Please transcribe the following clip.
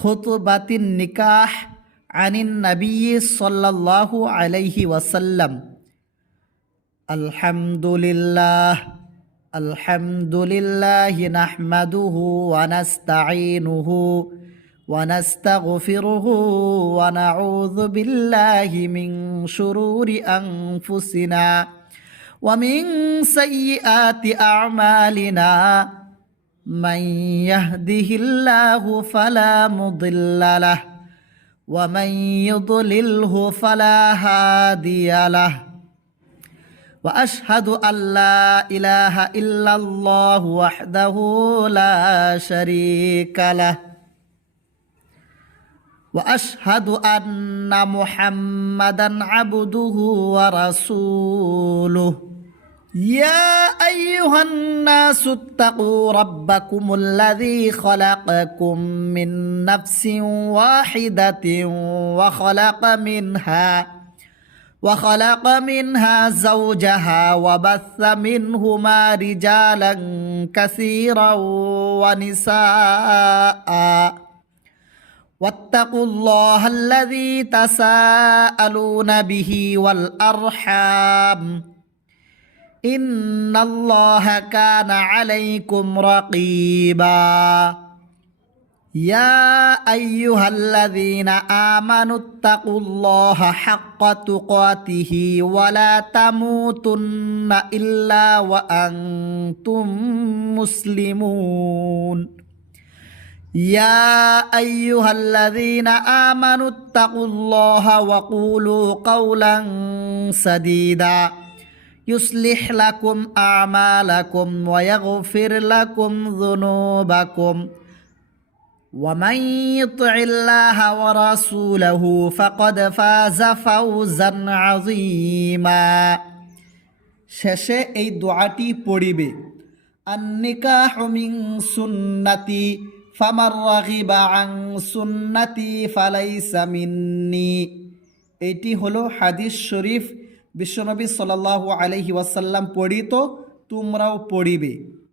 খুতবাতিন নিকাহ আনিন নবী সাল্লাল্লাহু আলাইহি ওয়াসাল্লাম। আলহামদুলিল্লাহি নাহমাদুহু ওয়া নাস্তাঈনুহু ওয়া নাস্তাগফিরুহু ওয়া নাউযু বিল্লাহি মিন শুরুরি আনফুসিনা ওয়া মিন সাইয়্যাতি আ'মালিনা মান ইয়াহদিহিল্লাহু ফালা মুদিল্লা লাহু ওয়া মান ইউদ্লিলহু ফালা হাদিয়া লাহু। وأشهد أن لا إله إلا الله وحده لا شريك له وأشهد أن محمدا عبده ورسوله يا أيها الناس اتقوا ربكم الذي خلقكم من نفس واحدة وخلق منها زوجها وبث منهما رجالا كثيرا ونساء واتقوا الله الذي تساءلون به والأرحام إن الله كان عليكم رقيبا يا أيها الذين آمنوا اتقوا الله حق تقاته ولا تموتن إلا وأنتم مسلمون يا أيها الذين آمنوا اتقوا الله وقولوا قولا سديدا يصلح لكم أعمالكم ويغفر لكم ذنوبكم ومن يطع الله ورسوله فقد فاز فوزا عظيما। শেষে এই দোয়াটি পড়িবে, আন-নিকাহু মিন সুন্নতি ফামান রাগিবা আন সুন্নতি ফালাইসা মিন্নি। এটি হলো হাদিস শরীফ, বিশ্বনবী সাল্লাল্লাহু আলাইহি ওয়াসাল্লাম পড়িত, তোমরাও পড়িবে।